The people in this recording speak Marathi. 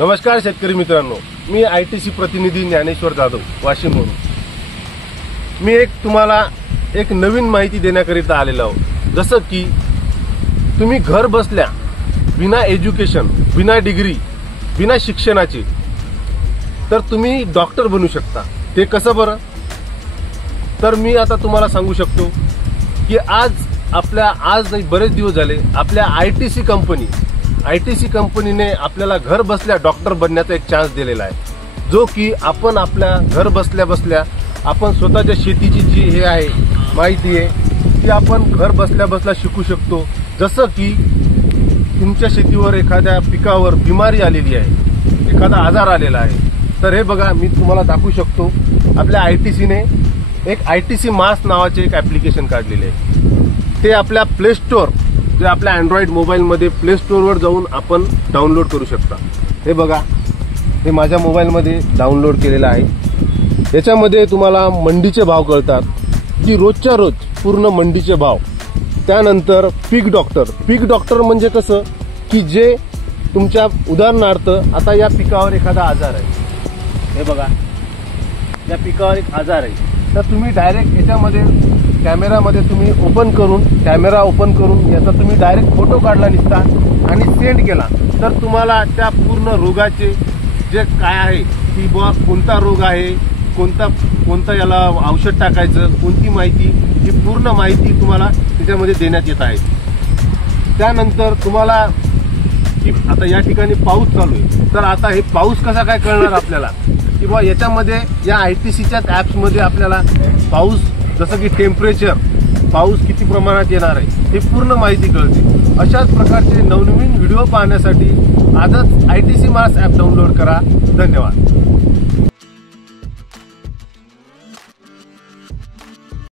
नमस्कार शेतकरी मित्रांनो, मी आयटीसी प्रतिनिधी ज्ञानेश्वर जाधव वाशिमवरून. मी तुम्हाला एक नवीन माहिती देण्याकरिता आलेलो आहोत. जसं की तुम्ही घर बसल्या बिना एज्युकेशन, बिना डिग्री, बिना शिक्षणाचे तर तुम्ही डॉक्टर बनू शकता. ते कसं बरं? तर मी आता तुम्हाला सांगू शकतो की आज बरेच दिवस झाले आपल्या आयटीसी कंपनीने आपल्याला घर बसल्या डॉक्टर बनण्याचा एक चान्स दिलेला आहे, जो की आपण आपल्या घर बसल्या आपण स्वतःच्या शेतीची जी हे आहे माहिती आहे ती आपण घर बसल्या शिकू शकतो. जसं की तुमच्या शेतीवर एखाद्या पिकावर बिमारी आलेली आहे, एखादा आजार आलेला आहे, तर हे बघा मी तुम्हाला दाखवू शकतो. आपल्या आयटीसीने एक आयटीसी मास नावाचे एक ॲप्लिकेशन काढलेले आहे. ते आपल्या प्ले स्टोअर, जे आपल्या अँड्रॉइड मोबाईलमध्ये प्ले स्टोअरवर जाऊन आपण डाउनलोड करू शकता. हे बघा, हे माझ्या मोबाईलमध्ये डाउनलोड केलेलं आहे. याच्यामध्ये तुम्हाला मंडीचे भाव कळतात की रोजच्या रोज पूर्ण मंडीचे भाव. त्यानंतर पीक डॉक्टर म्हणजे कसं की जे तुमच्या उदाहरणार्थ आता या पिकावर एखादा आजार आहे, हे बघा या पिकावर एक आजार आहे, तर तुम्ही डायरेक्ट याच्यामध्ये कॅमेरा ओपन करून याचा तुम्ही डायरेक्ट फोटो काढला निघता आणि सेंड केला तर तुम्हाला त्या पूर्ण रोगाचे जे काय आहे की बुवा कोणता रोग आहे, कोणता याला औषध टाकायचं, कोणती माहिती, ही पूर्ण माहिती तुम्हाला त्याच्यामध्ये देण्यात येत आहे. त्यानंतर तुम्हाला की आता या ठिकाणी पाऊस चालू आहे, तर आता हे पाऊस कसा काय कळणार आपल्याला की बुवा याच्यामध्ये या आयटीसीच्याच ॲप्समध्ये आपल्याला पाऊस, जसं की टेम्परेचर, पाऊस किती प्रमाणात येणार आहे, हे पूर्ण माहिती कळते. अशाच प्रकारचे नवनवीन व्हिडिओ पाहण्यासाठी आजच आयटीसी मास ॲप डाउनलोड करा. धन्यवाद.